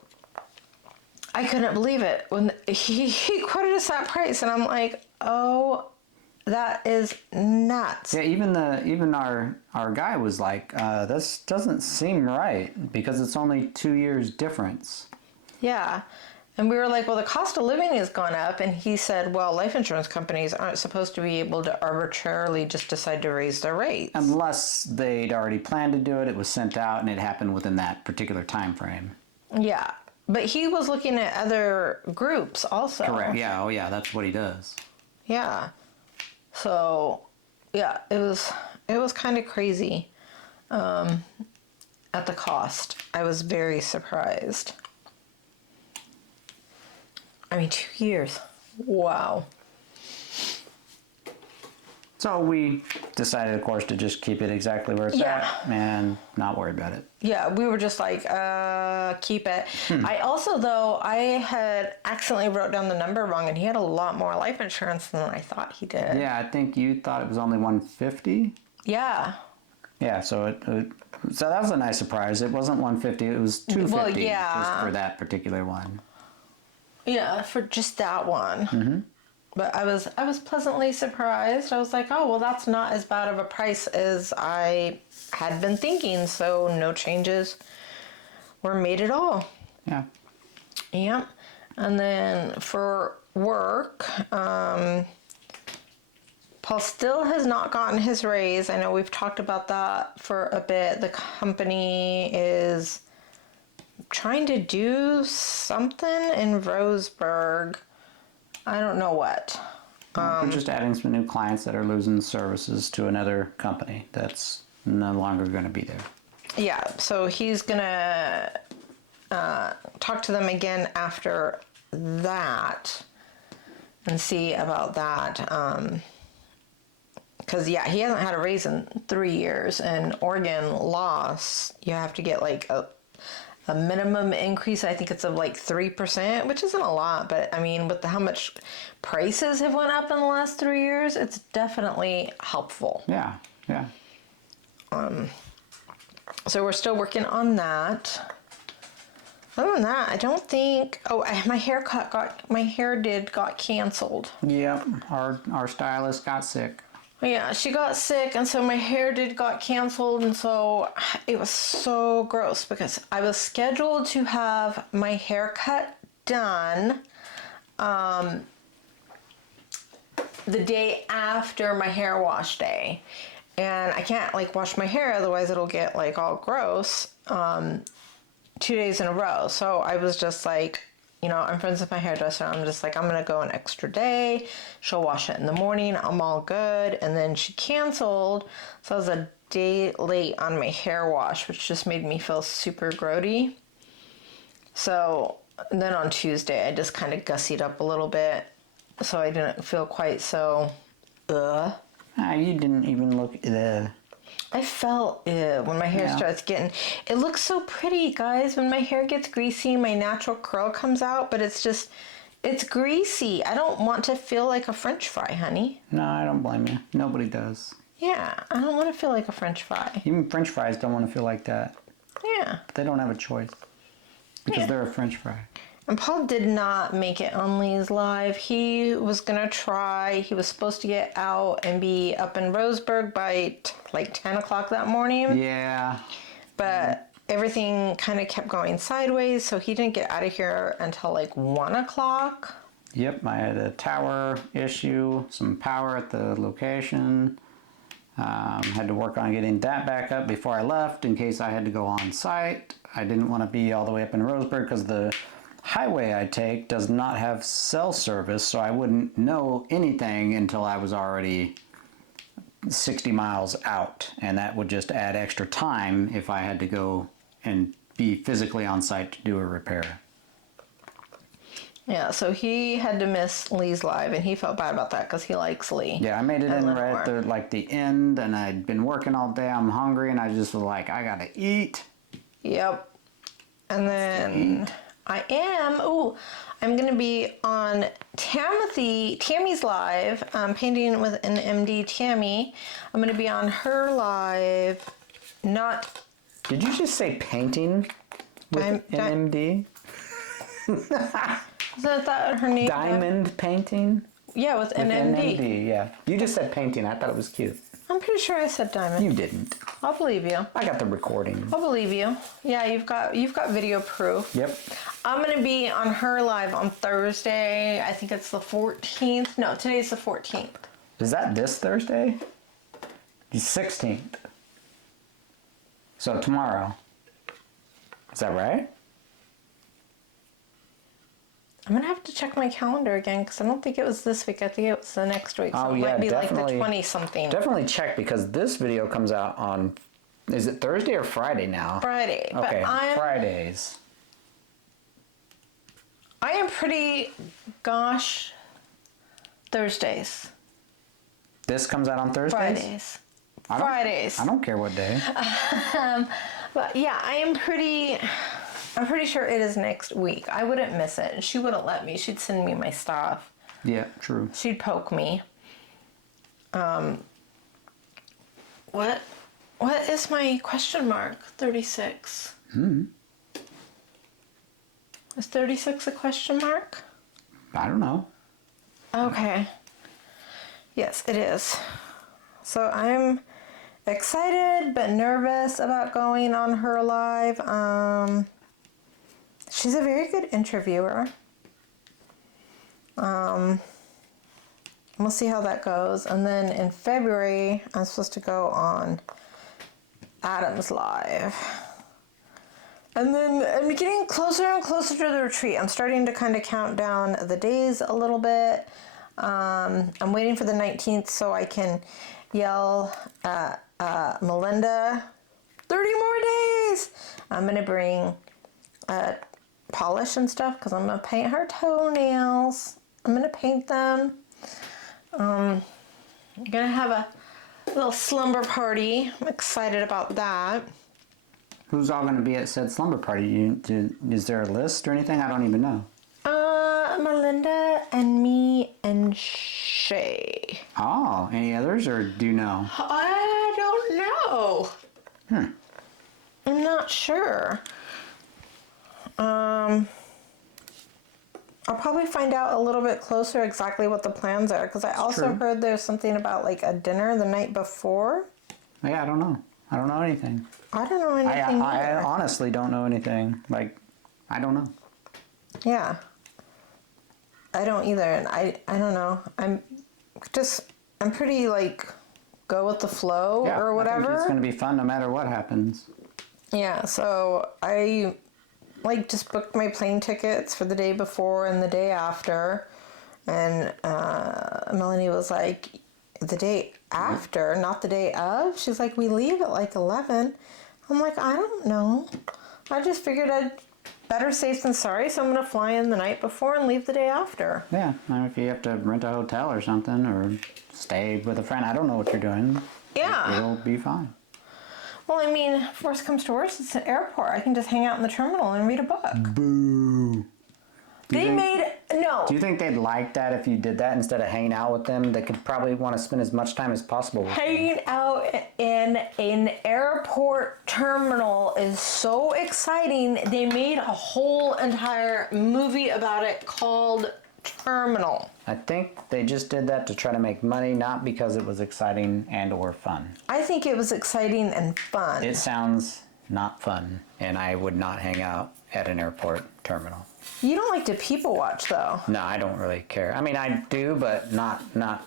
I couldn't believe it when he quoted us that price, and I'm like, oh, that is nuts. Yeah, even our guy was like, this doesn't seem right because it's only 2 years difference. Yeah. And we were like, well, the cost of living has gone up. And he said, well, life insurance companies aren't supposed to be able to arbitrarily just decide to raise their rates. Unless they'd already planned to do it, it was sent out, and it happened within that particular time frame. Yeah. But he was looking at other groups also. Correct. Yeah. Oh, yeah. That's what he does. Yeah. So, yeah, it was kind of crazy at the cost. I was very surprised. I mean, 2 years. Wow. So we decided, of course, to just keep it exactly where it's at and not worry about it. Yeah, we were just like, keep it. I also, though, I had accidentally wrote down the number wrong, and he had a lot more life insurance than I thought he did. Yeah, I think you thought it was only $150. Yeah. Yeah, so so that was a nice surprise. It wasn't $150; it was $250 Well, yeah. just for that particular one. Yeah, for just that one. Mm-hmm. But I was pleasantly surprised. I was like, oh, well, that's not as bad of a price as I had been thinking. So no changes were made at all. Yeah. Yep. And then for work, Paul still has not gotten his raise. I know we've talked about that for a bit. The company is trying to do something in Roseburg. I don't know what. We're just adding some new clients that are losing services to another company that's no longer going to be there. Yeah, so he's going to talk to them again after that and see about that. Because, yeah, he hasn't had a raise in 3 years. And Oregon laws, you have to get like a minimum increase. I think it's of like 3%, which isn't a lot, but I mean, with how much prices have went up in the last 3 years, it's definitely helpful. Yeah, yeah. So we're still working on that. Other than that, I don't think. Oh, my hair got canceled. Yep, our stylist got sick. Yeah, she got sick, and so my hair got canceled, and so it was so gross because I was scheduled to have my haircut done the day after my hair wash day, and I can't like wash my hair, otherwise it'll get like all gross 2 days in a row. So I was just like, you know, I'm friends with my hairdresser. I'm just like, I'm going to go an extra day. She'll wash it in the morning. I'm all good. And then she canceled. So I was a day late on my hair wash, which just made me feel super grody. So then on Tuesday, I just kind of gussied up a little bit. So I didn't feel quite so, You didn't even look, I felt when my hair starts getting, it looks so pretty, guys. When my hair gets greasy, my natural curl comes out, but it's greasy. I don't want to feel like a French fry, honey. No, I don't blame you. Nobody does. Yeah, I don't want to feel like a French fry. Even French fries don't want to feel like that. Yeah. But they don't have a choice because they're a French fry. And Paul did not make it on Lee's Live. He was going to try. He was supposed to get out and be up in Roseburg by like 10 o'clock that morning. Yeah. But everything kind of kept going sideways, so he didn't get out of here until like 1 o'clock. Yep, I had a tower issue, some power at the location. Had to work on getting that back up before I left in case I had to go on site. I didn't want to be all the way up in Roseburg because the highway I take does not have cell service, so I wouldn't know anything until I was already 60 miles out, and that would just add extra time if I had to go and be physically on site to do a repair. Yeah, so he had to miss Lee's live, and he felt bad about that because he likes Lee. Yeah, I made it in right at the, like the end, and I'd been working all day. I'm hungry, and I just was like, I gotta eat. Yep. And then I'm going to be on Tammy's live, painting with an MD, Tammy. I'm going to be on her live, not... Did you just say painting with an MD? Isn't that her name? Diamond painting? Yeah, with an MD. MD, yeah. You just said painting. I thought it was cute. I'm pretty sure I said diamond. You didn't. I'll believe you. I got the recording. I'll believe you. Yeah, you've got video proof. Yep. I'm going to be on her live on Thursday. I think it's the 14th. No, today's the 14th. Is that this Thursday? The 16th. So tomorrow. Is that right? I'm going to have to check my calendar again because I don't think it was this week. I think it was the next week. So Oh, it yeah, might be like definitely. the 20-something. Definitely check because this video comes out on, is it Thursday or Friday now? Friday. Okay, But Fridays. I am pretty, Thursdays. This comes out on Thursdays? Fridays. I don't care what day. But yeah, I'm pretty sure it is next week. I wouldn't miss it. And she wouldn't let me. She'd send me my stuff. Yeah, true. She'd poke me. What is my question mark? 36. Is 36 a question mark? I don't know. Okay. Yes, it is. So I'm excited but nervous about going on her live. She's a very good interviewer. We'll see how that goes. And then in February, I'm supposed to go on Adam's live. And then I'm getting closer and closer to the retreat. I'm starting to kind of count down the days a little bit. I'm waiting for the 19th so I can yell at Melinda, 30 more days. I'm going to bring polish and stuff because I'm going to paint her toenails. I'm going to paint them. I'm going to have a little slumber party. I'm excited about that. Who's all going to be at said slumber party? Is there a list or anything? I don't even know. Melinda and me and Shay. Oh, any others or do you know? I don't know. I'm not sure. I'll probably find out a little bit closer exactly what the plans are because I also heard there's something about like a dinner the night before. Yeah, I don't know. I don't know anything. I don't know anything I honestly don't know anything. Like, I don't know. Yeah. I don't either, and I don't know. I'm pretty like go with the flow or whatever. I think it's going to be fun no matter what happens. Yeah, so I like just booked my plane tickets for the day before and the day after, and Melanie was like, the day after, not the day of? She's like, we leave at like 11. I'm like, I don't know. I just figured I'd better safe than sorry, so I'm going to fly in the night before and leave the day after. Yeah, if you have to rent a hotel or something or stay with a friend, I don't know what you're doing. Yeah. It'll be fine. Well, I mean, if worst comes to worst, it's an airport. I can just hang out in the terminal and read a book. Boo. Do you think they'd like that if you did that instead of hanging out with them? They could probably want to spend as much time as possible with Hanging out in an airport terminal is so exciting. They made a whole entire movie about it called Terminal. I think they just did that to try to make money, not because it was exciting and or fun. I think it was exciting and fun. It sounds not fun, and I would not hang out at an airport terminal. You don't like to people watch, though. No, I don't really care. I mean, I do, but not, I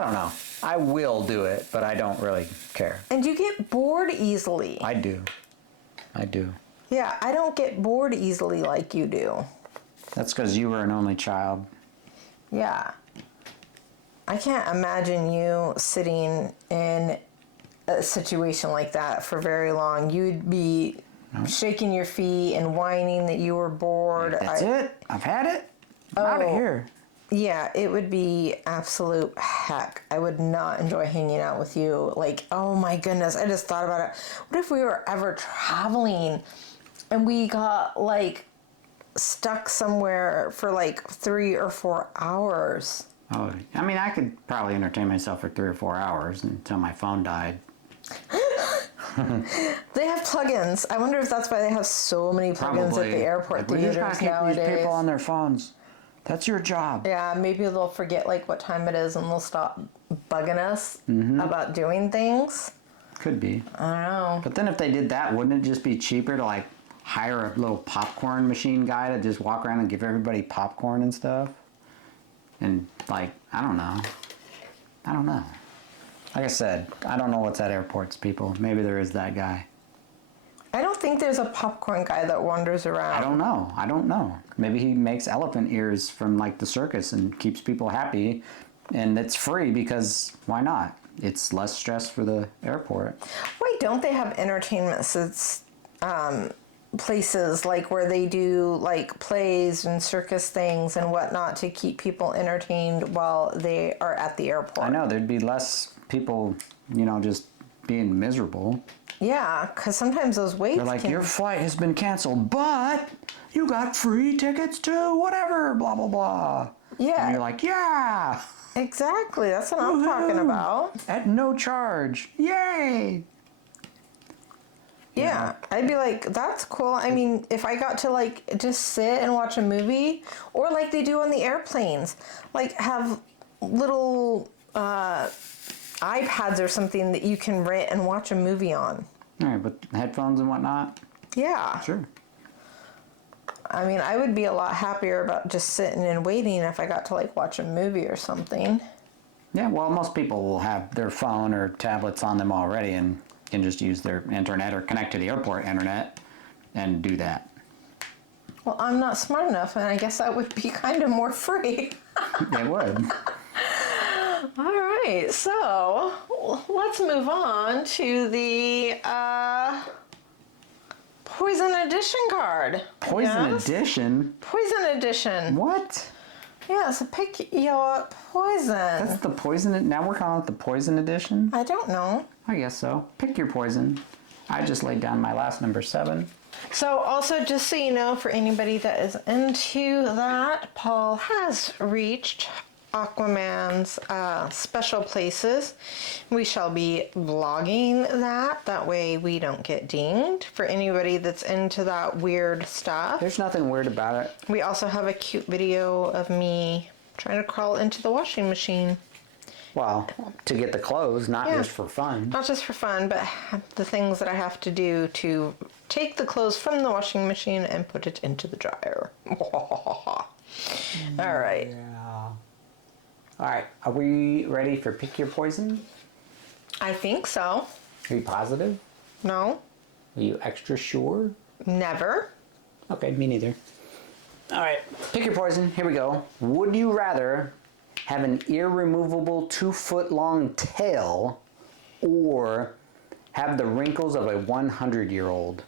don't know. I will do it, but I don't really care. And you get bored easily. I do. Yeah, I don't get bored easily like you do. That's because you were an only child. Yeah. I can't imagine you sitting in a situation like that for very long. You'd be shaking your feet and whining that you were bored. That's it. I've had it. I'm out of here. Yeah, it would be absolute heck. I would not enjoy hanging out with you. Like, oh my goodness, I just thought about it. What if we were ever traveling and we got like stuck somewhere for like 3 or 4 hours? Oh, I mean, I could probably entertain myself for 3 or 4 hours until my phone died. They have plugins. I wonder if that's why they have so many plugins at the airport theaters nowadays. We just gotta keep these people on their phones. That's your job. Yeah, maybe they'll forget like what time it is and they'll stop bugging us about doing things. Could be. I don't know. But then if they did that, wouldn't it just be cheaper to like hire a little popcorn machine guy to just walk around and give everybody popcorn and stuff? And like, I don't know. Like I said, I don't know what's at airports, people. Maybe there is that guy. I don't think there's a popcorn guy that wanders around. I don't know. Maybe he makes elephant ears from like the circus and keeps people happy, and it's free because why not? It's less stress for the airport. Why don't they have entertainment places like where they do like plays and circus things and whatnot to keep people entertained while they are at the airport? I know, there'd be less people, just being miserable. Yeah, because sometimes those waits They're like, your flight has been canceled, but you got free tickets to whatever, blah, blah, blah. Yeah. And you're like, yeah. Exactly, that's what I'm talking about. At no charge. Yay. Yeah, I'd be like, that's cool. I mean, if I got to like just sit and watch a movie, or like they do on the airplanes, like have little iPads or something that you can rent and watch a movie on. All right, but headphones and whatnot? Yeah. Sure. I mean, I would be a lot happier about just sitting and waiting if I got to like watch a movie or something. Yeah, well, most people will have their phone or tablets on them already and can just use their internet or connect to the airport internet and do that. Well, I'm not smart enough, and I guess that would be kind of more free. It would. All right, so let's move on to the Poison Edition card. Poison Yes? Edition? Poison Edition. What? Yeah, so pick your poison. That's the poison. Now we're calling it the Poison Edition? I don't know. I guess so. Pick your poison. I just laid down my last number 7. So also, just so you know, for anybody that is into that, Paul has reached Aquaman's special places. We shall be vlogging that. That way we don't get dinged. For anybody that's into that weird stuff. There's nothing weird about it. We also have a cute video of me trying to crawl into the washing machine. Well, to get the clothes, not just for fun. Not just for fun, but the things that I have to do to take the clothes from the washing machine and put it into the dryer. All right. Yeah. All right. Are we ready for Pick Your Poison? I think so. Are you positive? No? Are you extra sure? Never. Okay, me neither. All right. Pick your poison. Here we go. Would you rather have an ear-removable 2-foot-long tail or have the wrinkles of a 100-year-old?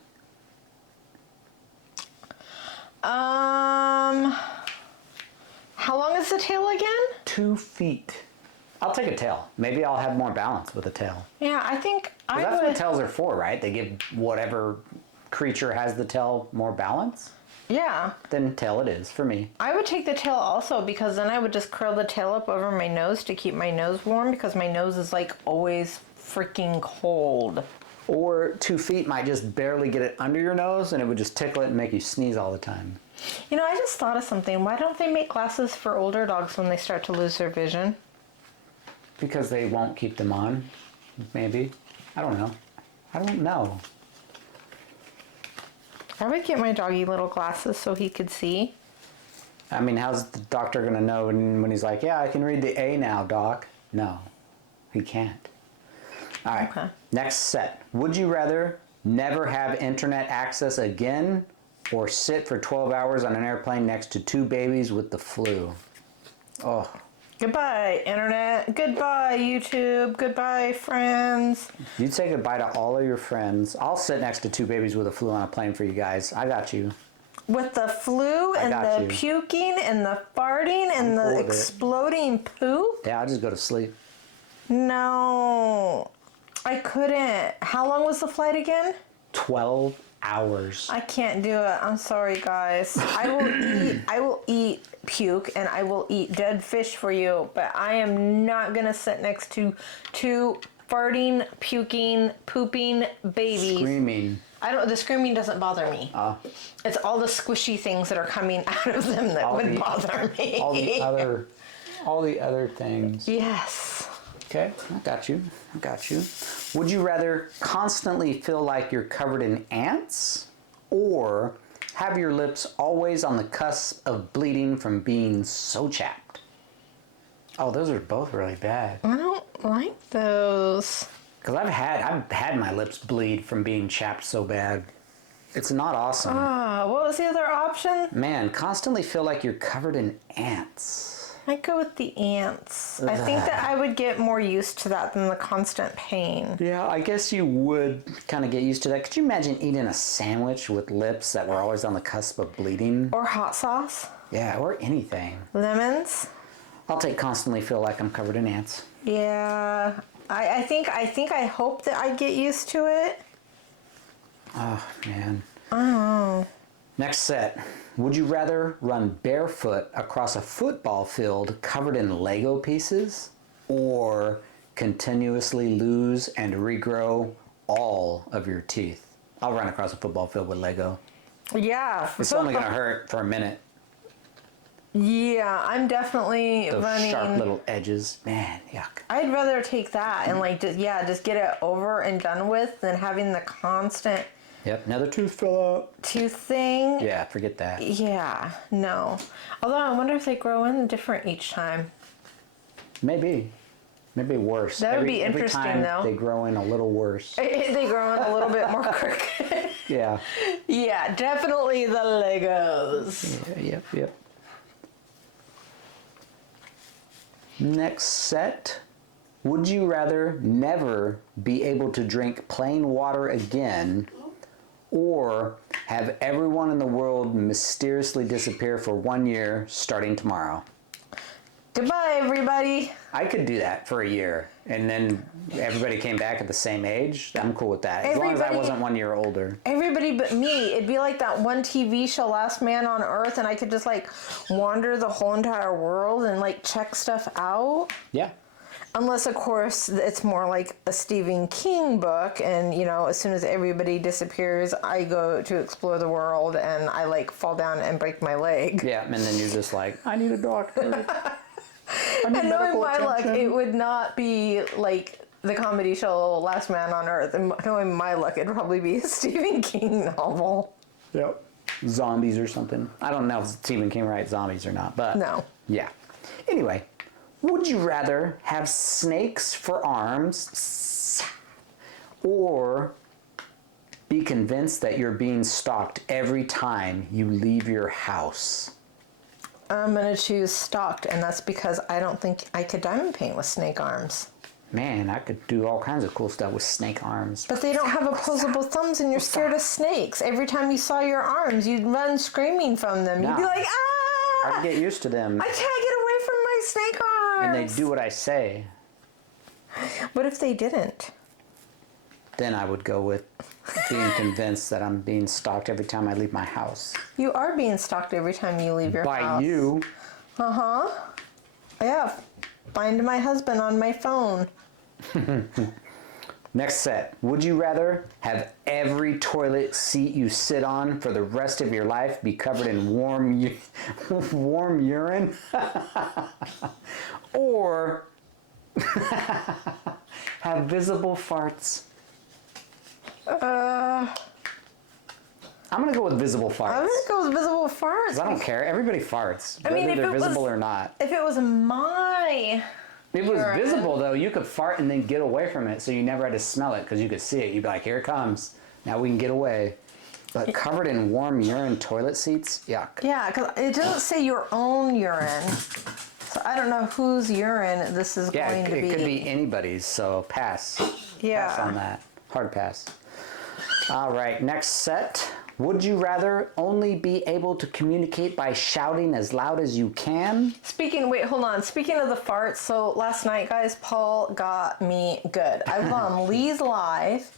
How long is the tail again? 2 feet. I'll take a tail. Maybe I'll have more balance with a tail. Yeah, I think I That's would. what tails are for, right? They give whatever creature has the tail more balance. Yeah, Then tail it is for me. I would take the tail also because then I would just curl the tail up over my nose to keep my nose warm because my nose is like always freaking cold. Or 2 feet might just barely get it under your nose and it would just tickle it and make you sneeze all the time. You know, I just thought of something. Why don't they make glasses for older dogs when they start to lose their vision? Because they won't keep them on, maybe. I don't know. I would get my doggy little glasses so he could see. I mean, how's the doctor going to know when he's like, yeah, I can read the A now, doc? No, he can't. All right, Okay. Next set. Would you rather never have internet access again or sit for 12 hours on an airplane next to 2 babies with the flu? Oh. Goodbye, internet. Goodbye, YouTube. Goodbye, friends. You say goodbye to all of your friends. I'll sit next to two babies with a flu on a plane for you guys. I got you. With the flu and the puking and the farting and the exploding poop? Yeah, I'll just go to sleep. No, I couldn't. How long was the flight again? 12 hours. I can't do it. I'm sorry, guys. I will eat puke and I will eat dead fish for you, but I am not gonna sit next to two farting, puking, pooping babies. Screaming. The screaming doesn't bother me. It's all the squishy things that are coming out of them that would bother me. All the other things. Yes. Okay, I got you. Would you rather constantly feel like you're covered in ants or have your lips always on the cusp of bleeding from being so chapped? Oh, those are both really bad. I don't like those. Because I've had my lips bleed from being chapped so bad. It's not awesome. What was the other option? Man, constantly feel like you're covered in ants. I'd go with the ants. I think that I would get more used to that than the constant pain. Yeah, I guess you would kind of get used to that. Could you imagine eating a sandwich with lips that were always on the cusp of bleeding? Or hot sauce. Yeah, or anything. Lemons. I'll take constantly feel like I'm covered in ants. Yeah. I hope that I get used to it. Oh, man. Oh. Next set. Would you rather run barefoot across a football field covered in Lego pieces or continuously lose and regrow all of your teeth? I'll run across a football field with Lego. Yeah. It's only going to hurt for a minute. Yeah, I'm definitely Those running. sharp little edges. Man, yuck. I'd rather take that and just get it over and done with than having the constant Yep, another tooth fell out. tooth thing. Yeah, forget that. Yeah, no. Although I wonder if they grow in different each time. Maybe worse. That would be interesting, every time though. They grow in a little worse. They grow in a little bit more crooked. Yeah. Yeah, definitely the Legos. Yep. Next set. Would you rather never be able to drink plain water again or have everyone in the world mysteriously disappear for 1 year starting tomorrow? Goodbye, everybody. I could do that for a year and then everybody came back at the same age. I'm cool with that. As long as I wasn't 1 year older. Everybody but me. It'd be like that one TV show, Last Man on Earth, and I could just wander the whole entire world and check stuff out. Yeah. Unless, of course, it's more like a Stephen King book, and, as soon as everybody disappears, I go to explore the world, and I, fall down and break my leg. Yeah, and then you're just like, I need a doctor. And knowing my luck, it would not be like the comedy show Last Man on Earth. And knowing my luck, it'd probably be a Stephen King novel. Yep. Zombies or something. I don't know if Stephen King writes zombies or not, but... No. Yeah. Anyway, would you rather have snakes for arms or be convinced that you're being stalked every time you leave your house? I'm going to choose stalked, and that's because I don't think I could diamond paint with snake arms. Man, I could do all kinds of cool stuff with snake arms. But they don't have opposable thumbs, and you're scared of snakes. Every time you saw your arms, you'd run screaming from them. You'd be like, ah! I'd get used to them. I can't get away from my snake arms! And they do what I say. What if they didn't? Then I would go with being convinced that I'm being stalked every time I leave my house. You are being stalked every time you leave your house. By you. Uh-huh. Yeah. Find my husband on my phone. Next set. Would you rather have every toilet seat you sit on for the rest of your life be covered in warm urine? Or have visible farts? I'm going to go with visible farts. I'm going to go with visible farts. 'Cause I don't care. Everybody farts, whether if they're it visible was, or not. If it was my If it was urine. visible, though, you could fart and then get away from it, so you never had to smell it because you could see it. You'd be like, here it comes. Now we can get away. But covered in warm urine toilet seats? Yuck. Yeah, because it doesn't say your own urine. So I don't know whose urine this is going to be. It could be anybody's, so pass. Yeah. Pass on that. Hard pass. All right, next set. Would you rather only be able to communicate by shouting as loud as you can? Wait, hold on. Speaking of the farts, so last night, guys, Paul got me good. I was on Lee's Live,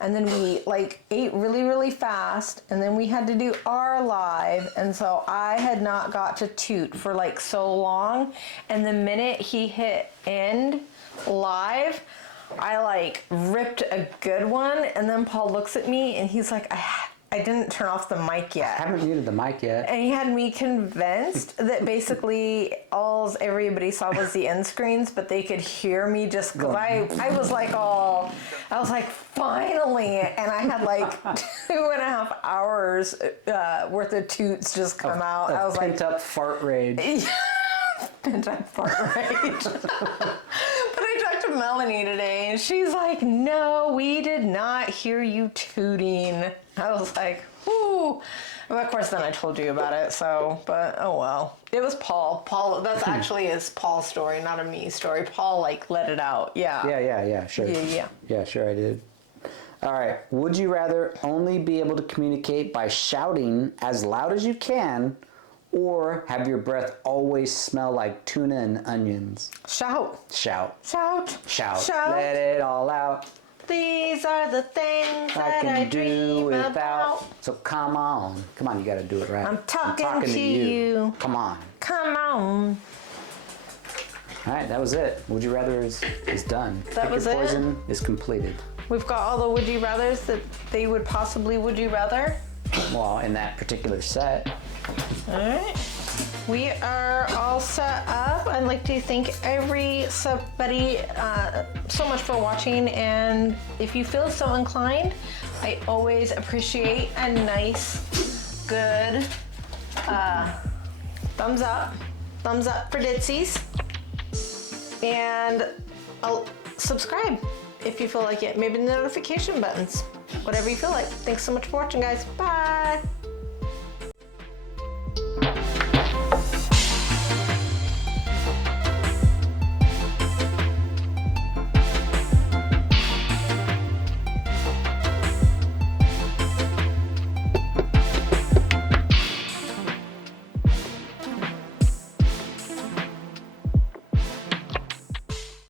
and then we like ate really, really fast, and then we had to do our live, and so I had not got to toot for like so long, and the minute he hit end live, I like ripped a good one, and then Paul looks at me and he's like, I didn't turn off the mic yet. I haven't muted the mic yet. And he had me convinced that basically everybody saw was the end screens, but they could hear me just because I was like finally, and I had like 2.5 hours worth of toots just come out. I was like, pent up fart rage. Pent up fart rage. But I talked to Melanie today, and she's like, no, we did not hear you tooting. I was like, whoo. Well, of course, then I told you about it, so, but oh well. It was Paul. That's actually his Paul story, not a me story. Paul, like, let it out. Yeah. Yeah, sure. Yeah. Yeah, sure I did. All right. Would you rather only be able to communicate by shouting as loud as you can, or have your breath always smell like tuna and onions? Shout. Shout. Shout. Shout. Shout. Let it all out. These are the things I that I can do dream without. about. So come on. Come on, you got to do it right. I'm talking to you. Come on. Come on. All right, that was it. Would you rather is done. That was Pick Your it? Poison is completed. We've got all the would you rathers that they would possibly would you rather. Well, in that particular set. All right. We are all set up. I'd like to thank everybody so much for watching, and if you feel so inclined, I always appreciate a nice, good thumbs up for Ditzies, and I'll subscribe if you feel like it. Maybe the notification buttons, whatever you feel like. Thanks so much for watching, guys. Bye.